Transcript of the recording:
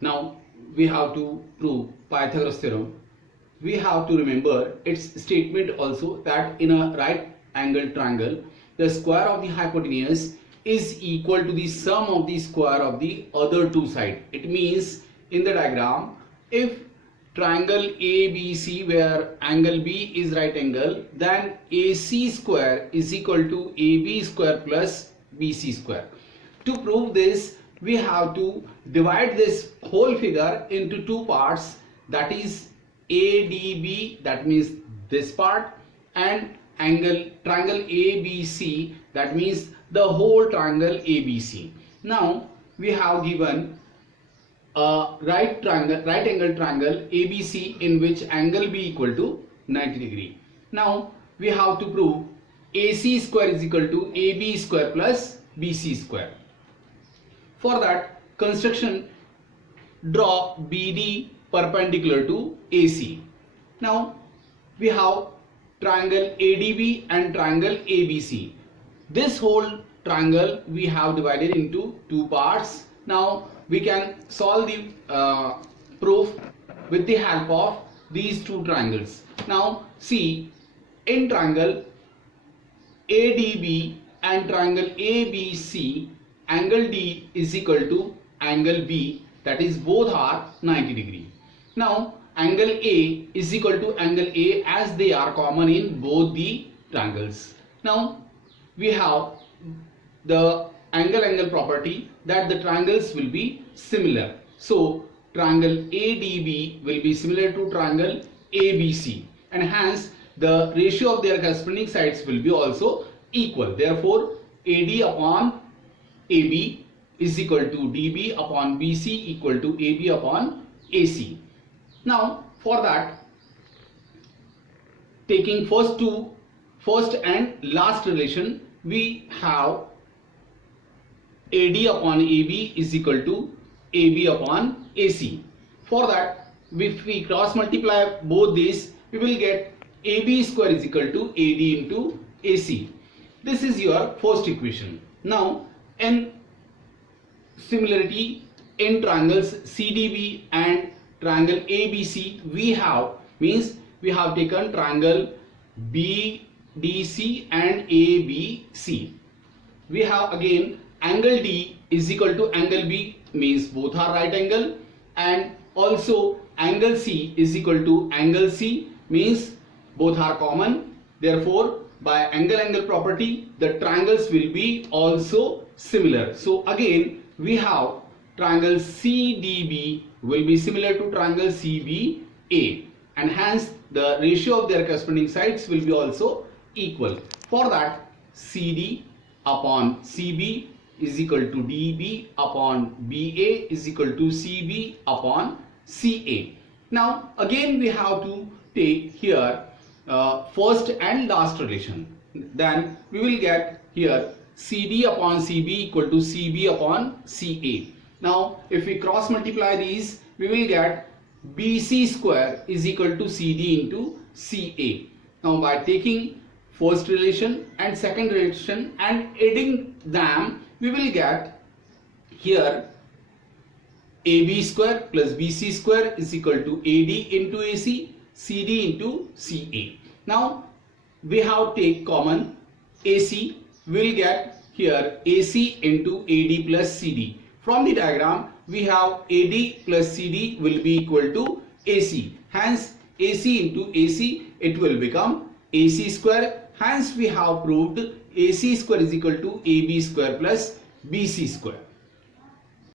Now we have to prove Pythagoras theorem. We have to remember its statement also that in a right angled triangle, the square of the hypotenuse is equal to the sum of the square of the other two sides. It means in the diagram, if triangle ABC where angle B is right angle, then AC square is equal to AB square plus BC square. To prove this, we have to divide this whole figure into two parts, that is ADB, that means this part, and triangle ABC, that means the whole triangle ABC. Now we have given a right angle triangle ABC in which angle B equal to 90 degree. Now we have to prove AC square is equal to AB square plus BC square. For that construction, draw BD perpendicular to AC. Now we have triangle ADB and triangle ABC. This whole triangle we have divided into two parts. Now we can solve the proof with the help of these two triangles. Now see, in triangle ADB and triangle ABC, angle D is equal to angle B, that is both are 90 degree. Now angle A is equal to angle A as they are common in both the triangles. Now we have the angle property that the triangles will be similar. So triangle ADB will be similar to triangle ABC, and hence the ratio of their corresponding sides will be also equal. Therefore AD upon AB is equal to DB upon BC equal to AB upon AC. Now for that, taking first and last relation, we have AD upon AB is equal to AB upon AC. For that, if we cross multiply both these, we will get AB square is equal to AD into AC. This is your first equation. Now in similarity in triangles CDB and triangle ABC, we have taken triangle BDC and ABC. We have again angle D is equal to angle B, means both are right angle, and also angle C is equal to angle C, means both are common. Therefore by angle property the triangles will be also similar. So again we have triangle CDB will be similar to triangle CBA, and hence the ratio of their corresponding sides will be also equal. For that, CD upon CB is equal to DB upon BA is equal to CB upon CA. Now again we have to take here first and last relation. Then we will get here CD upon CB equal to CB upon CA. Now if we cross multiply these, we will get BC square is equal to CD into CA. Now by taking first relation and second relation and adding them, we will get here AB square plus BC square is equal to AD into AC, CD into CA. Now we have take common AC, we will get here AC into AD plus CD. From the diagram we have AD plus CD will be equal to AC, hence AC into AC it will become AC square. Hence we have proved AC square is equal to AB square plus BC square.